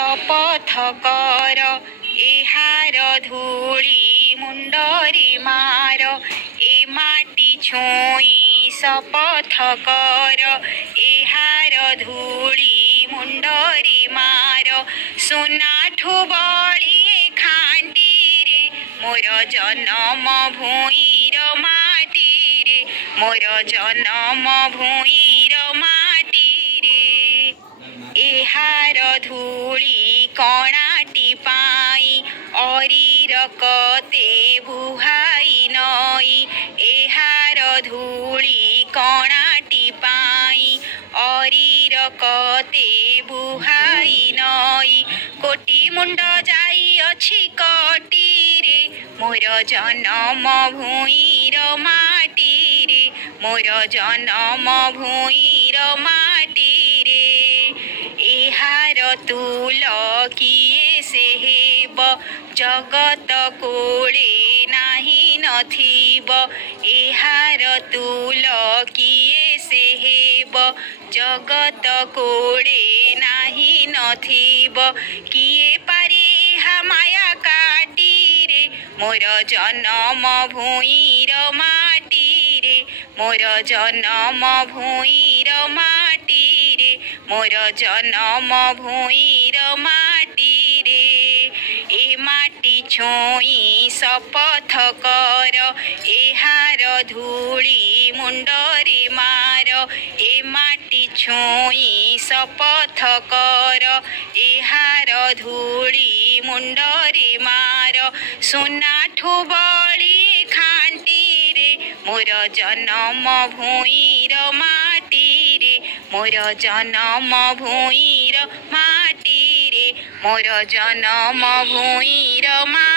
शपथ कर एहार धूली मुंडरे मार ए माटी छुई शपथ कर एहार धूली मुंडरे मार सुनाठू बड़ी खांटी रे मोर जन्म भूईर माटी रे मोर जन्म भूईर माटी रे एहार धूली कणाटी पाई अरीर कते बुहाई नई एहार धूली कणाटी पाई अरीर कते बुहाई नई कोटी मुंड जाई अछि कटी रे मोर जन्म भूईर माटी रे मोर जन्म भूईर माटी रे एहार तुल किए से हेब जगत कोड़े नाही नथिब एहार तुल किए से हेब जगत कोड़े नाही नथिब किए पारे हा माया काटी रे मोर जन्म भूईर माटी रे मोर जन्म भूईर माटी रे मोर जन्म भूईर माटी रे ए माटी छुई शपथ कर एहार धूली मुंडरे मार ए माटी छुई शपथ कर एहार धूली मुंडरे मार सुनाठू बड़ी खांटी रे मोर जन्म भूईर माटी रे मोर जन्म भूईर माटी रे मोर जन्म भूईर माटी।